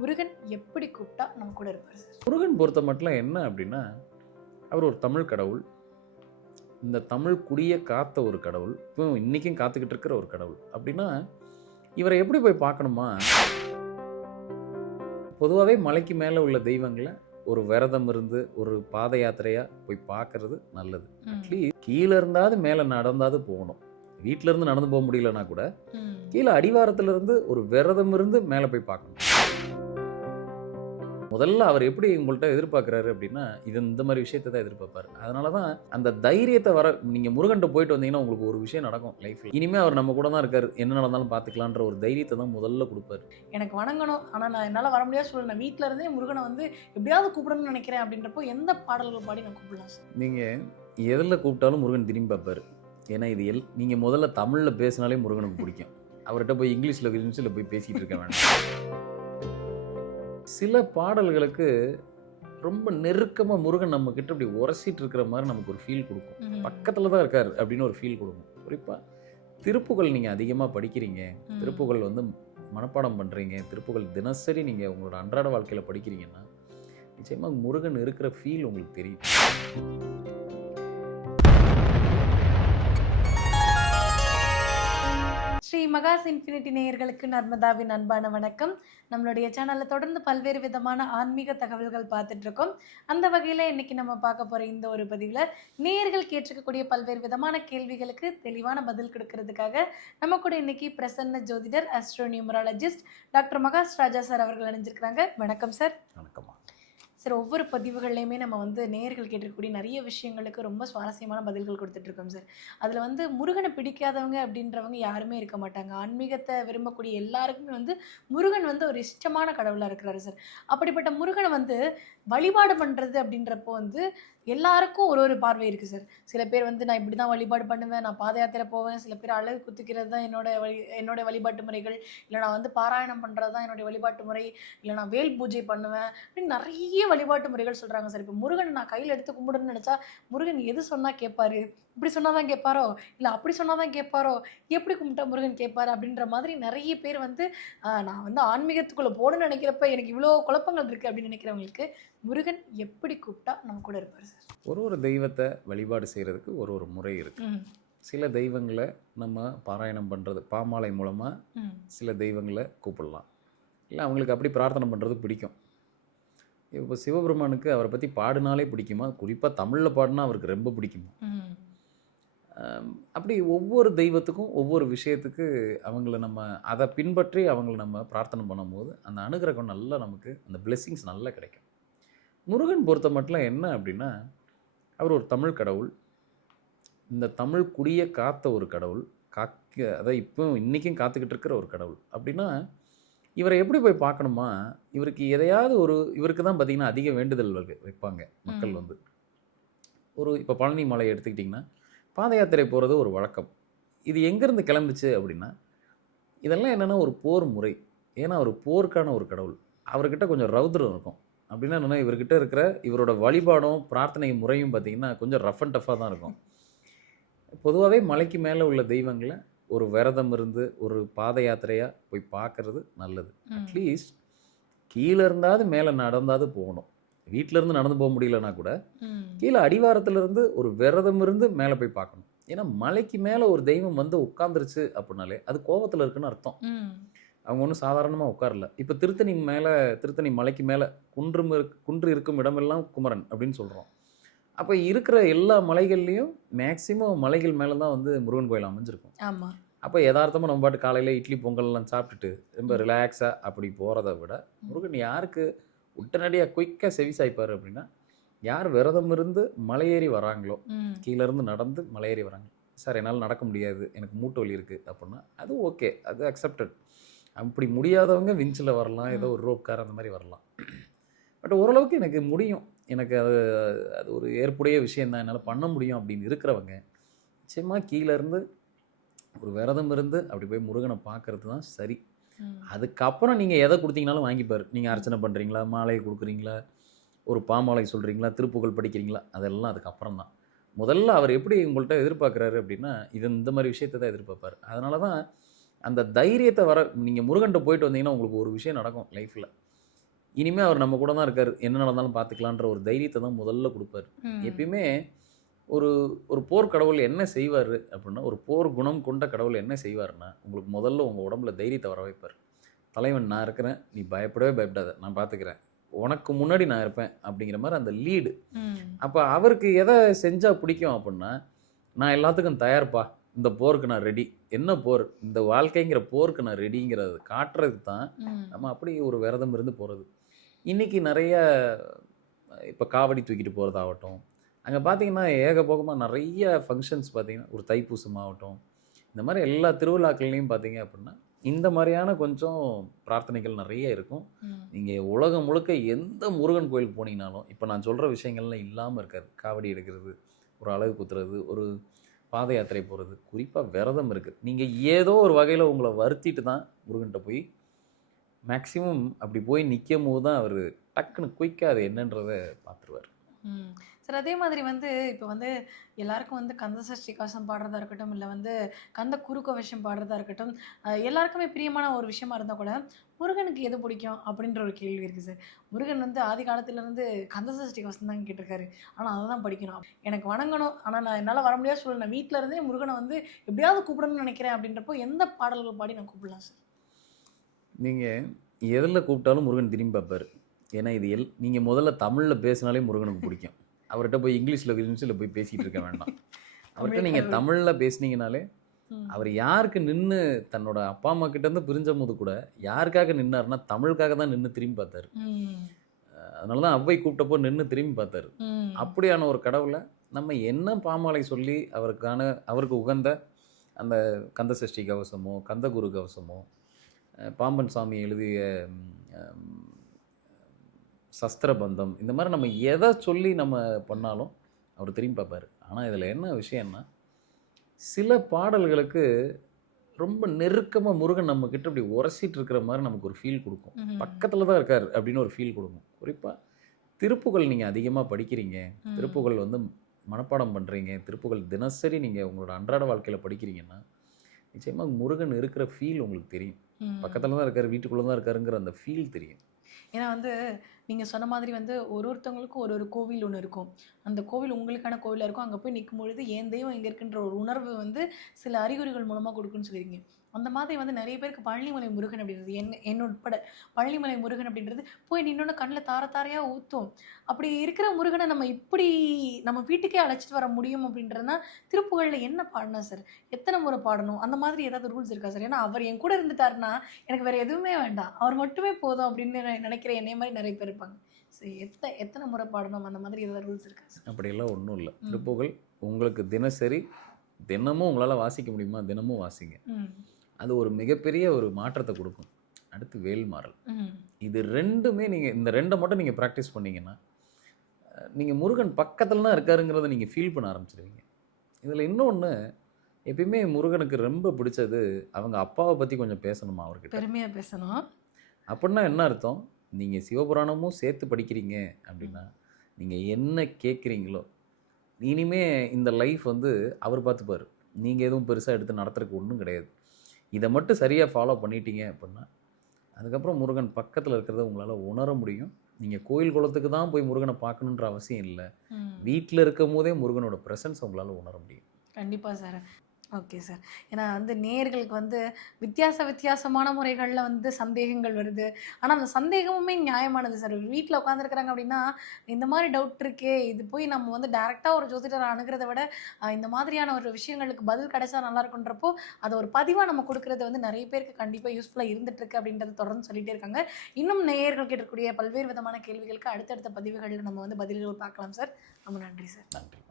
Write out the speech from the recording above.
முருகன் எப்படி கூப்பிட்டா நம்ம கூட இருப்பார் சார்? முருகன் பொறுத்த மட்டும் என்ன அப்படின்னா, அவர் ஒரு தமிழ் கடவுள். இந்த தமிழ் குடிய காத்த ஒரு கடவுள். இப்போ இன்னைக்கும் காத்துக்கிட்டு இருக்கிற ஒரு கடவுள். அப்படின்னா, இவரை எப்படி போய் பார்க்கணுமா? பொதுவாவே மலைக்கு மேல உள்ள தெய்வங்கள ஒரு விரதம் இருந்து, ஒரு பாத யாத்திரையா போய் பார்க்கறது நல்லது. அட்லீஸ்ட் கீழ இருந்தாவது மேல நடந்தாது போகணும். வீட்ல இருந்து நடந்து போக முடியலன்னா கூட, கீழ அடிவாரத்துல இருந்து ஒரு விரதம் இருந்து மேல போய் பார்க்கணும். முதல்ல அவர் எப்படி உங்கள்கிட்ட எதிர்பார்க்குறாரு அப்படின்னா, இந்த மாதிரி விஷயத்தை தான் எதிர்பார்ப்பாரு. அதனால தான் அந்த தைரியத்தை நீங்கள் முருகன்ட்ட போயிட்டு வந்தீங்கன்னா உங்களுக்கு ஒரு விஷயம் நடக்கும் லைஃப்பில். இனிமேல் அவர் நம்ம கூட தான் இருக்காரு, என்ன நடந்தாலும் பார்த்துக்கலான்ற ஒரு தைரியத்தை தான் முதல்ல கொடுப்பாரு. எனக்கு வணங்கணும், ஆனால் நான் என்னால் வர முடியாது சொல்ல, நான் வீட்டில் இருந்தே முருகனை வந்து எப்படியாவது கூப்பிடணும்னு நினைக்கிறேன் அப்படின்றப்போ எந்த பாடல்கள் பாடி நான் கூப்பிடலாம் சார்? நீங்கள் எதில் கூப்பிட்டாலும் முருகன் திரும்பி பார்ப்பாரு. ஏன்னா இது நீங்கள் முதல்ல தமிழில் பேசினாலே முருகனுக்கு பிடிக்கும். அவர்கிட்ட போய் இங்கிலீஷில் போய் பேசிகிட்டு இருக்க வேண்டாம். சில பாடல்களுக்கு ரொம்ப நெருக்கமாக முருகன் நம்ம கிட்ட அப்படி உரசிட்டு இருக்கிற மாதிரி நமக்கு ஒரு ஃபீல் கொடுக்கும். பக்கத்தில் தான் இருக்கார் அப்படின்னு ஒரு ஃபீல் கொடுக்கும். குறிப்பாக திருப்புகழ் நீங்கள் அதிகமாக படிக்கிறீங்க, திருப்புகழ் வந்து மனப்பாடம் பண்ணுறீங்க, திருப்புகழ் தினசரி நீங்கள் உங்களோட அன்றாட வாழ்க்கையில் படிக்கிறீங்கன்னா நிச்சயமாக முருகன் இருக்கிற ஃபீல் உங்களுக்கு தெரியும். ஸ்ரீ மகாஸ் இன்ஃபினிட்டி நேயர்களுக்கு நர்மதாவின் அன்பான வணக்கம். நம்மளுடைய சேனலில் தொடர்ந்து பல்வேறு விதமான ஆன்மீக தகவல்கள் பார்த்துட்டு இருக்கோம். அந்த வகையில் இன்னைக்கு நம்ம பார்க்க போகிற இந்த ஒரு பதிவில் நேயர்கள் கேட்டிருக்கக்கூடிய பல்வேறு விதமான கேள்விகளுக்கு தெளிவான பதில் கொடுக்கறதுக்காக நம்ம கூட இன்னைக்கு பிரசன்ன ஜோதிடர் அஸ்ட்ரோநியூமராலஜிஸ்ட் டாக்டர் மகாஸ் ராஜா சார் அவர்கள் அணிஞ்சிருக்கிறாங்க. வணக்கம் சார். வணக்கம்மா சார். ஒவ்வொரு பதிவுகள்லையுமே நம்ம வந்து நேயர்கள் கேட்டிருக்கக்கூடிய நிறைய விஷயங்களுக்கு ரொம்ப சுவாரஸ்யமான பதில்கள் கொடுத்துட்ருக்கோம் சார். அதில் வந்து முருகனை பிடிக்காதவங்க அப்படின்றவங்க யாருமே இருக்க மாட்டாங்க. ஆன்மீகத்தை விரும்பக்கூடிய எல்லாருக்குமே வந்து முருகன் வந்து ஒரு இஷ்டமான கடவுளாக இருக்கிறாரு சார். அப்படிப்பட்ட முருகனை வந்து வழிபாடு பண்ணுறது அப்படின்றப்போ வந்து எல்லாருக்கும் ஒரு ஒரு பார்வை இருக்குது சார். சில பேர் வந்து நான் இப்படி தான் வழிபாடு பண்ணுவேன், நான் பாத யாத்திரை போவேன், சில பேர் அழகு குத்திக்கிறது தான் என்னோட வழிபாட்டு முறைகள், இல்லை நான் வந்து பாராயணம் பண்ணுறது தான் என்னுடைய வழிபாட்டு முறை, இல்லை நான் வேல் பூஜை பண்ணுவேன் அப்படின்னு நிறைய வழிபாட்டு முறைகள் சொல்கிறாங்க சார். இப்போ முருகன் நான் கையில் எடுத்து கும்பிடுன்னு நினச்சா முருகன் எது சொன்னால் கேட்பாரு, இப்படி சொன்னால் தான் கேட்பாரோ, இல்லை அப்படி சொன்னால் தான் கேட்பாரோ, எப்படி கும்பிட்டா முருகன் கேட்பாரு அப்படின்ற மாதிரி நிறைய பேர் வந்து நான் வந்து ஆன்மீகத்துக்குள்ளே போகணுன்னு நினைக்கிறப்ப எனக்கு இவ்வளோ குழப்பங்கள் இருக்குது அப்படின்னு நினைக்கிறவங்களுக்கு முருகன் எப்படி கூப்பிட்டா நம்ம கூட இருப்பார் சார்? ஒரு தெய்வத்தை வழிபாடு செய்கிறதுக்கு ஒரு முறை இருக்குது. சில தெய்வங்களை நம்ம பாராயணம் பண்ணுறது பாமாலை மூலமாக சில தெய்வங்களை கூப்பிடலாம், இல்லை அவங்களுக்கு அப்படி பிரார்த்தனை பண்ணுறது பிடிக்கும். இப்போ சிவபெருமானுக்கு அவரை பற்றி பாடினாலே பிடிக்குமா, குறிப்பாக தமிழில் பாடினா அவருக்கு ரொம்ப பிடிக்குமா. அப்படி ஒவ்வொரு தெய்வத்துக்கும் ஒவ்வொரு விஷயத்துக்கு அவங்கள நம்ம அதை பின்பற்றி அவங்கள நம்ம பிரார்த்தனை பண்ணும்போது அந்த அனுகிரகம் நல்லா நமக்கு அந்த பிளெஸ்ஸிங்ஸ் நல்லா கிடைக்கும். முருகன் பொறுத்த மட்டும் என்ன அப்படின்னா, அவர் ஒரு தமிழ் கடவுள். இந்த தமிழ் குடிய காத்த ஒரு கடவுள், அதாவது இப்போ இன்றைக்கும் காத்துக்கிட்டு இருக்கிற ஒரு கடவுள். அப்படின்னா இவரை எப்படி போய் பார்க்கணுமா, இவருக்கு எதையாவது இவருக்கு தான் பார்த்திங்கன்னா அதிக வேண்டுதல் வைப்பாங்க மக்கள். வந்து இப்போ பழனி மலை எடுத்துக்கிட்டிங்கன்னா பாத யாத்திரை போகிறது ஒரு வழக்கம். இது எங்கேருந்து கிளம்பிச்சு அப்படின்னா, இதெல்லாம் என்னென்னா ஒரு போர் முறை. ஏன்னா அவர் போருக்கான ஒரு கடவுள். அவர்கிட்ட கொஞ்சம் ரௌத்ரம் இருக்கும். அப்படின்னா என்னென்னா இவர்கிட்ட இருக்கிற இவரோட வழிபாடும் பிரார்த்தனை முறையும் பார்த்திங்கன்னா கொஞ்சம் ரஃப் அண்ட் டஃப்பாக தான் இருக்கும். பொதுவாகவே மலைக்கு மேலே உள்ள தெய்வங்களை ஒரு விரதம் இருந்து ஒரு பாத யாத்திரையாக போய் பார்க்கறது நல்லது. அட்லீஸ்ட் கீழே இருந்தாவது மேலே நடந்தாது போகணும். வீட்டில இருந்து நடந்து போக முடியலன்னா கூட கீழே அடிவாரத்துல இருந்து ஒரு விரதம் இருந்து மேலே போய் பார்க்கணும். ஏன்னா மலைக்கு மேலே ஒரு தெய்வம் வந்து உட்காந்துருச்சு அப்படின்னாலே அது கோபத்தில் இருக்குன்னு அர்த்தம். அவங்க ஒன்றும் சாதாரணமாக உட்காரல. இப்போ திருத்தணி மலைக்கு மேலே குன்று இருக்கும் இடமெல்லாம் குமரன் அப்படின்னு சொல்கிறோம். அப்போ இருக்கிற எல்லா மலைகள்லையும் மேக்சிமம் மலைகள் மேலே தான் வந்து முருகன் கோயில் அமைஞ்சிருக்கும். ஆமாம். அப்போ யதார்த்தமாக நம்ம பாட்டு காலையில் இட்லி பொங்கல்லாம் சாப்பிட்டுட்டு ரொம்ப ரிலாக்ஸாக அப்படி போகிறத விட முருகன் யாருக்கு உடனடியாக குயிக்காக செவிசாய்ப்பார் அப்படின்னா, யார் விரதம் இருந்து மலையேறி வராங்களோ, கீழேருந்து நடந்து மலையேறி வராங்க, சார் என்னால் நடக்க முடியாது, எனக்கு மூட்டு வலி இருக்குது அப்படின்னா அது ஓகே, அது அக்செப்டட். அப்படி முடியாதவங்க விஞ்சில் வரலாம், ஏதோ ஒரு ரோப் கார் அந்த மாதிரி வரலாம். பட் ஓரளவுக்கு எனக்கு முடியும், எனக்கு அது ஒரு ஏற்புடைய விஷயந்தான், என்னால் பண்ண முடியும் அப்படின்னு இருக்கிறவங்க நிச்சயமாக கீழேருந்து ஒரு விரதம் இருந்து அப்படி போய் முருகனை பார்க்கறது தான் சரி. அதுக்கப்புறம் நீங்கள் எதை கொடுத்தீங்கனாலும் வாங்கிப்பார். நீங்கள் அர்ச்சனை பண்ணுறீங்களா, மாலையை கொடுக்குறீங்களா, ஒரு பாமாலை சொல்கிறீங்களா, திருப்புகழ் படிக்கிறீங்களா, அதெல்லாம் அதுக்கப்புறம் தான். முதல்ல அவர் எப்படி உங்கள்கிட்ட எதிர்பார்க்குறாரு அப்படின்னா இந்த மாதிரி விஷயத்தை தான் எதிர்பார்ப்பார். அதனால தான் அந்த தைரியத்தை நீங்கள் முருகன்ட்ட போயிட்டு வந்தீங்கன்னா உங்களுக்கு ஒரு விஷயம் நடக்கும் லைஃப்பில். இனிமே அவர் நம்ம கூட தான் இருக்காரு. என்ன நடந்தாலும் பார்த்துக்கலான்ற ஒரு தைரியத்த தான் முதல்ல குடுப்பாரு. ம். எப்பயுமே ஒரு ஒரு போர் கடவுள் என்ன செய்வாரு அப்டின்னா, ஒரு போர் குணம் கொண்ட கடவுள் என்ன செய்வாருன்னா, உங்களுக்கு முதல்ல உங்க உடம்புல தைரியத்த வர வைப்பாரு. தலைவன் நான் இருக்கிறேன். நீ பயப்படவே பயப்படாத. நான் பார்த்துக்கிறேன். உனக்கு முன்னாடி நான் இருப்பேன். அப்படிங்கிற மாரி அந்த லீடு. ம். அப்ப அவருக்கு எத செஞ்சா பிடிக்கும் அப்புட்ன்னா, நான் எல்லாத்துக்கும் தயார்ப்பா. இந்த போருக்கு நான் ரெடி. என்ன போர்? இந்த வாழ்க்கைங்கிற போருக்கு நான் ரெடிங்கிறத காட்டுறதுக்கு தான் ம். நம்ம அப்படி ஒரு விரதம் இருந்து போறது. இன்னைக்கு நெறைய இப்ப காவடி தூக்கிட்டு போறதாகட்டும், அங்க பார்த்தீங்கன்னா ஏகபோகமா நெறைய ஃபங்ஷன்ஸ் பார்த்தீங்கன்னா, ஒரு தைப்பூசமாகட்டும், இந்த மாரி எல்லா திருவிழாக்கள்லயும் பார்த்தீங்க அப்புட்ன்னா, இந்த மாரியான கொஞ்சம் பிரார்த்தனைகள் நெறைய இருக்கும். ம். நீங்க உலகம் முழுக்க எந்த முருகன் கோயிலுக்கு போனீங்கனாலும், இப்ப நான் சொல்ற விஷயங்கள்லாம் இல்லாம இருக்காது. காவடி எடுக்கிறது, ஒரு அலகு குத்துறது, ஒரு பாத யாத்திரை போறது, குறிப்பா விரதம் இருக்கு. நீங்க ஏதோ ஒரு வகையில உங்கள வருத்திட்டு தான் முருகன்ட்ட போய் மேக்ஸிமம் அப்படி போய் நிக்கும்போது தான் அவரு டக்குனு குயிக்கா அது என்னன்றத பார்த்துருவாரு. ம். சார் அதே மாதிரி வந்து இப்போ வந்து எல்லாருக்கும் வந்து கந்த சஷ்டி கவசம் பாடுறதா இருக்கட்டும், இல்ல வந்து கந்த குருக்கவசம் பாடுறதா இருக்கட்டும், எல்லாருக்குமே பிரியமான ஒரு விஷயமா இருந்தா கூட, முருகனுக்கு எது பிடிக்கும்? அப்படின்ற ஒரு கேள்வி இருக்கு சார். முருகன் வந்து ஆதி காலத்துலருந்து கந்த சஷ்டி கவசம் தான் கேட்டிருக்காரு. ஆனா அத தான் படிக்கணும். எனக்கு வணங்கணும். ஆனா நான் என்னால வர முடியாத சூழல். நான் வீட்ல இருந்தே முருகன வந்து எப்படியாவது கூப்பிடணும்னு நினைக்கிறேன் அப்படின்றப்போ, எந்த பாடல்கள் பாடி நான் கூப்பிடலாம் சார்? நீங்க எதுல கூப்பிட்டாலும் முருகன் திரும்பி பார்ப்பாரு. ஏன்னா இது நீங்க முதல்ல தமிழ்ல பேசினாலே முருகனுக்கு பிடிக்கும். அவர்ட்ட போய் இங்கிலீஷ்ல இங்கிலீஷ்ல போய் பேசிட்டு இருக்க வேண்டாம். அவர்ட்ட தமிழ் நீங்க கடவுள். தமிழ்ல பேசுனீங்கனாலே, ம். அவர் யாருக்கு நின்னு தன்னோட அப்பா, அம்மா கிட்ட இருந்து பிரிஞ்சம்போது கூட, யாருக்காக நின்னாருன்னா, தமிழுக்காக தான் நின்னு திரும்பி பார்த்தாரு. ம். அதனால தான் அவ்வை கூப்பிட்டப்போ நின்னு திரும்பி பார்த்தாரு. ம். அப்படியான ஒரு கடவுள நம்ம என்ன பாமாலை சொல்லி அவருக்கு உகந்த அந்த கந்த சஷ்டி கவசமோ, கந்தகுரு கவசமோ, பாம்பன் சாமி எழுதிய ம், சஸ்திரபந்தம் இந்த மாரி நம்ம எத சொல்லி நம்ம பண்ணாலும் அவர் திரும்பி பார்ப்பாரு. ஆனா இதுல என்ன விஷயம்னா, சில பாடல்களுக்கு ரொம்ப நெருக்கமா முருகன் நம்ம கிட்ட இப்படி உரசிட்டு இருக்கிற மாரி நமக்கு ஒரு ஃபீல் குடுக்கும். ம்ஹ்ம். பக்கத்துல தான் இருக்காரு அப்படின்னு ஒரு ஃபீல் குடுக்கும். குறிப்பா திருப்புகழ் நீங்க அதிகமா படிக்கிறீங்க. ம். திருப்புகழ் வந்து மனப்பாடம் பண்றீங்க. திருப்புகழ் தினசரி நீங்க உங்களோட அன்றாட வாழ்க்கையில படிக்கிறீங்கன்னா, நிச்சயமா முருகன் இருக்கிற ஃபீல் உங்களுக்கு தெரியும். ம். பக்கத்துல தான் இருக்காரு, வீட்டுக்குள்ள தான் இருக்காருங்கிற அந்த ஃபீல் தெரியும். ஏன்னா வந்து, நீங்க சொன்ன மாதிரி வந்து ஒருத்தவங்களுக்கும் ஒரு ஒரு கோவில் ஒண்ணு இருக்கும். அந்த கோவில் உங்களுக்கான கோவிலா இருக்கும். அங்க போய் நிக்கும்பொழுது, என் தெய்வம் இங்க இருக்குன்ற ஒரு உணர்வு வந்து சில அறிகுறிகள் மூலமா குடுக்கும்ன்னு சொல்லியிருக்கீங்க. அந்த மாதிரி வந்து நெறைய பேருக்கு பழனிமலை முருகன் அப்படின்றது என்ன உட்பட பழனிமலை முருகன் அப்படின்றது போய் நின்னோன கண்ல தார தாரையா ஊத்தும். அப்படி இருக்கிற முருகன நம்ம இப்படி நம்ம வீட்டுக்கே அழைச்சிட்டு வர முடியும் அப்படின்றதுனா, திருப்புகழ்ல என்ன பாடணும் சார்? எத்தன முறை பாடணும்? அந்த மாதிரி ஏதாவது ரூல்ஸ் இருக்கா சார்? ஏன்னா அவர் என் கூட இருந்துட்டாருன்னா, எனக்கு வேற எதுவுமே வேண்டாம். அவர் மட்டுமே போதும் அப்படின்னு நினைக்கிற என்னைய மாரி நெறைய பேர் இருப்பாங்க. ஸோ எத்தன முறை பாடணும்? அந்த மாதிரி ஏதாவது ரூல்ஸ் இருக்கா சார்? அப்படியெல்லாம் ஒண்ணும் இல்ல. ம். திருப்புகழ் உங்களுக்கு தினசரி தினமும் உங்களால வாசிக்க முடியுமா? தினமும் வாசிங்க. ம். அது ஒரு மிகப்பெரிய ஒரு மாற்றத்த குடுக்கும். அடுத்து வேல்மாறல். ம். இது 2மே நீங்க இந்த 2 மட்டும் நீங்க பிராக்டிஸ் பண்ணீங்கன்னா, நீங்க முருகன் பக்கத்துல தான் இருக்காருங்கிறத நீங்க ஃபீல் பண்ண ஆரம்பிச்சுருவீங்க. இதுல இன்னொன்னு, எப்பயுமே முருகனுக்கு ரொம்ப பிடிச்சது, அவங்க அப்பாவ பத்தி கொஞ்சம் பேசணுமா அவர்கிட்ட. பெருமையா பேசணும். அப்படின்னா என்ன அர்த்தம்? நீங்க சிவபுராணமும் சேர்த்து படிக்கிறீங்க அப்படின்னா, நீங்க என்ன கேட்கிறீங்களோ, இனிமே இந்த லைஃப் வந்து அவர் பார்த்துப்பாரு. நீங்க எதுவும் பெருசா எடுத்து நடத்துறதுக்கு ஒண்ணும் கிடையாது. இத மட்டும் சரியா ஃபாலோ பண்ணிட்டீங்க அப்படின்னா, அதுக்கப்புறம் முருகன் பக்கத்துல இருக்கிறத உங்களால உணர முடியும். நீங்க கோயில் குளத்துக்கு தான் போய் முருகன பார்க்கணுன்ற அவசியம் இல்ல. ம். வீட்ல இருக்கும்போதே முருகனோட பிரசன்ஸ உங்களால உணர முடியும். கண்டிப்பா சார். Okay sir. ஏன்னா வந்து நேயர்களுக்கு வந்து வித்தியாசமான முறைகள்ல வந்து சந்தேகங்கள் வருது. ஆனா அந்த சந்தேகமுமே நியாயமானது சார். வீட்ல உட்காந்துருக்காங்க அப்படின்னா, இந்த மாரி டவுட் இருக்கே, இது போய் நம்ம வந்து டைரக்ட்டா ஒரு ஜோதிடர அணுகுறத விட, இந்த மாதிரியான ஒரு விஷயங்களுக்கு பதில் கிடைச்சா நல்லா இருக்குன்றப்போ, அத ஒரு பதிவா நம்ம குடுக்குறது வந்து நெறைய பேருக்கு கண்டிப்பா யூஸ்ஃபுல்லா இருந்துட்டு இருக்கு அப்படின்றத தொடர்ந்து சொல்லிட்டே இருக்காங்க. இன்னும் நேயர்கள் கேட்கக்கூடிய பல்வேறு விதமான கேள்விகளுக்கு அடுத்தடுத்த பதிவுகள்ல நம்ம வந்து பதில்கள் பார்க்கலாம் சார். ரொம்ப நன்றி சார். நன்றி.